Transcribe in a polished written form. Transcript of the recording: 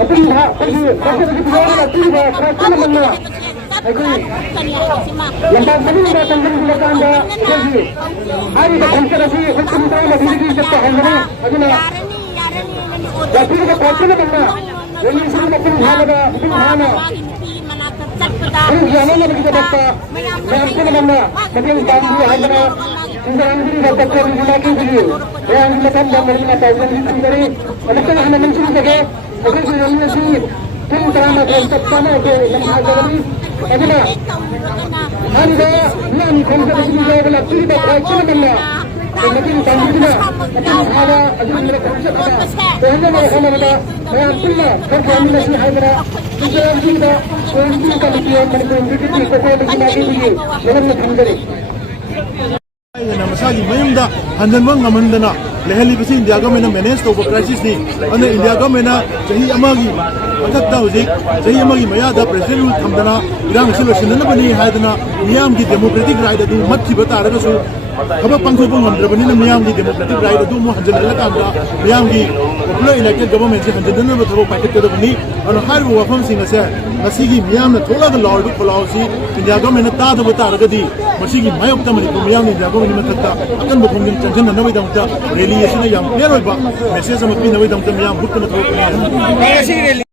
ꯑꯗꯨꯝ ꯑꯩꯈꯣꯏꯒꯤ ꯃꯁꯤꯗꯒꯤ ꯄꯤꯔꯛꯑꯒ ꯄꯤꯔꯤꯕ ꯈꯔ ꯄꯨꯝꯅꯃꯛꯅ ꯑꯩꯈꯣꯏ ꯂꯝꯄꯥꯛ ꯃꯅꯨꯡꯗ ꯆꯪꯁꯤꯟꯈꯤꯕꯀꯥꯟꯗ ꯑꯩꯈꯣꯏꯒꯤ ꯍꯥꯏꯔꯤꯕ ꯈꯣꯡꯆꯠ ꯑꯁꯤ ꯑꯩꯈꯣꯏ ꯄꯨꯡ 12ꯗꯒꯤ ꯆꯠꯄ ꯍꯧꯒꯅꯤ ꯑꯗꯨꯅ ꯌꯥꯄꯤꯔꯤꯕ ꯈꯔ ꯄꯨꯝꯅꯃꯛꯅ ꯂꯩꯔꯤꯕꯁꯤꯡ ꯃꯄꯨꯡ ꯐꯥꯅ ꯄꯨꯡ ꯌꯥꯅꯅꯕꯒꯤꯗꯃꯛꯇ ꯃꯌꯥꯝ ꯄꯨꯝꯅꯃꯛꯅ ꯃꯇꯦꯡ ꯄꯥꯡꯕꯤꯌꯨ ꯍꯥꯏꯗꯅ ꯈꯨꯡꯒꯪꯒꯤꯗ ꯗꯣꯛꯇꯔ ꯃꯥꯏꯀꯩꯗꯒꯤ ꯃꯌꯥꯝꯒꯤ ꯃꯐꯝꯗ ꯃꯔꯨꯅ ꯄꯥꯎꯖꯦꯜ ꯑꯃꯨꯛꯇꯪ ꯍꯟꯅ ꯅꯤꯡꯁꯤꯡꯖꯒꯦ ꯑꯩꯈꯣꯏꯒꯤ ꯔꯦꯂꯤ ꯑꯁꯤ ꯄꯨꯡ 12 ꯆꯞ ꯆꯥꯅ ꯑꯩꯈꯣꯏ ꯂꯝꯍꯥꯖꯒꯅꯤ ꯑꯗꯨꯅ ꯍꯥꯏꯔꯤꯕ ꯃꯤꯌꯥꯝꯒꯤ ꯈꯣꯡꯆꯠ ꯑꯁꯤꯗ ꯌꯥꯎꯕ ꯂꯥꯛꯄꯤꯔꯤꯕ ꯈꯔ ꯄꯨꯝꯅꯃꯛꯅ ꯃꯇꯦꯡ ꯄꯥꯡꯕꯤꯗꯨꯅ ꯃꯄꯨꯡ ꯐꯥꯕ ꯑꯗꯨꯒꯨꯝꯂꯕ ꯈꯣꯡꯆꯠ ꯑꯃ ꯑꯣꯏꯍꯟꯅꯕ ꯍꯣꯠꯅꯕꯗ ꯃꯌꯥꯝ ꯄꯨꯟꯅ ꯈꯔ ꯄꯥꯡꯃꯤꯟꯅꯁꯤ ꯍꯥꯏꯗꯅ ꯈꯨꯡꯒꯪꯁꯤꯡꯗ ꯁꯣꯏꯕꯨꯡ ꯀꯃꯤꯇꯤ ꯃꯅꯤꯄꯨꯔ ꯕꯤꯖꯦꯄꯤ ꯀꯣꯀꯣꯏꯕꯒꯤ ꯃꯥꯏꯀꯩꯗꯒꯤ ꯃꯔꯝꯅ ꯊꯝꯖꯔꯤ ꯃꯁꯥꯒꯤ ꯃꯌꯨꯝꯗ ꯍꯟꯖꯟꯕ ꯉꯝꯍꯟꯗꯅ ꯂꯩꯍꯜꯂꯤꯕꯁꯤ ꯏꯟꯗꯤꯌꯥ ꯒꯚꯔꯟꯃꯦꯟꯠꯅ ꯃꯦꯅꯦꯖ ꯇꯧꯕ ꯀ꯭ꯔꯥꯏꯁꯤꯁꯅꯤ ꯑꯗꯨꯅ ꯏꯟꯗꯤꯌꯥ ꯒꯚꯔꯟꯃꯦꯟꯠꯅ ꯆꯍꯤ ꯑꯃꯒꯤ ꯃꯊꯛꯇ ꯍꯧꯖꯤꯛ ꯆꯍꯤ ꯑꯃꯒꯤ ꯃꯌꯥꯗ ꯄ꯭ꯔꯦꯁꯤꯗꯦꯟ ꯔꯨꯜ ꯊꯝꯗꯅ ꯏꯔꯥꯡ ꯑꯁꯤ ꯂꯣꯏꯁꯤꯟꯅꯅꯕꯅꯤ ꯍꯥꯏꯗꯅ ꯃꯤꯌꯥꯝꯒꯤ ꯗꯦꯃꯣꯀ꯭ꯔꯦꯇꯤक ꯔꯥꯏꯠ ꯑꯗꯨ ꯃꯠꯈꯤꯕ ꯇꯥꯔꯒꯁꯨ ꯊꯕꯛ ꯄꯥꯡꯊꯣꯛꯄ ꯉꯝꯗ꯭ꯔꯕꯅꯤꯅ ꯃꯤꯌꯥꯝꯒꯤ ꯗꯦꯃꯣꯀ꯭ꯔꯦꯇꯤक ꯔꯥꯏꯠ ꯑꯗꯨ ꯑꯃꯨꯛ ꯍꯟꯖꯤꯜꯍꯜꯂꯀꯥꯟꯗ ꯃꯤꯌꯥꯝꯒꯤ ꯄꯣꯄꯨꯂꯔ ꯏꯂꯦꯛꯇꯦड ꯒꯚꯔꯟꯃꯦꯟꯠꯁꯦ ꯍꯟꯖꯤꯟꯅꯅꯕ ꯊꯕꯛ ꯄꯥꯏꯈꯠꯀꯗꯕꯅꯤ ꯑꯗꯨꯅ ꯍꯥꯏꯔꯤꯕ ꯋꯥꯐꯝꯁꯤꯡ ꯑꯁꯦ ꯉꯁꯤꯒꯤ ꯃꯤꯌꯥꯝꯅ ꯊꯣꯛꯂꯒ ꯂꯥꯎꯔꯤꯕ ꯈꯣꯜꯂꯥꯎ ꯑꯁꯤ ꯏꯟꯗꯤꯌꯥ ꯒꯚꯔꯟꯃꯦꯟꯠꯅ ꯇꯥꯗꯕ ꯇꯥꯔꯒꯗꯤ ꯃꯁꯤꯒꯤ ꯃꯥꯌꯣꯛꯇ ꯃꯅꯤꯄꯨꯔ ꯃꯤꯌꯥꯝꯅ ꯏꯟꯗꯤꯌꯥ ꯒꯚꯔꯟꯃꯦꯟꯠꯀꯤ ꯃꯊꯛꯇ ꯑꯀꯟꯕ ꯈꯣꯡꯖꯪ ꯆꯪꯁꯤꯟꯅꯅꯕꯒꯤꯗꯃꯛꯇ ꯔꯦꯂꯤ ꯑꯁꯤꯅ ꯌꯥꯝ ꯀ꯭ꯂꯤꯌꯔ ꯑꯣꯏꯕ ꯃꯦꯁꯦꯖ ꯑꯃ ꯄꯤꯅꯕꯒꯤꯗꯃꯛꯇ ꯃꯤꯌꯥꯝ ꯍꯨꯠꯇꯨꯅ ꯊꯣꯛꯂꯛꯄꯅꯤ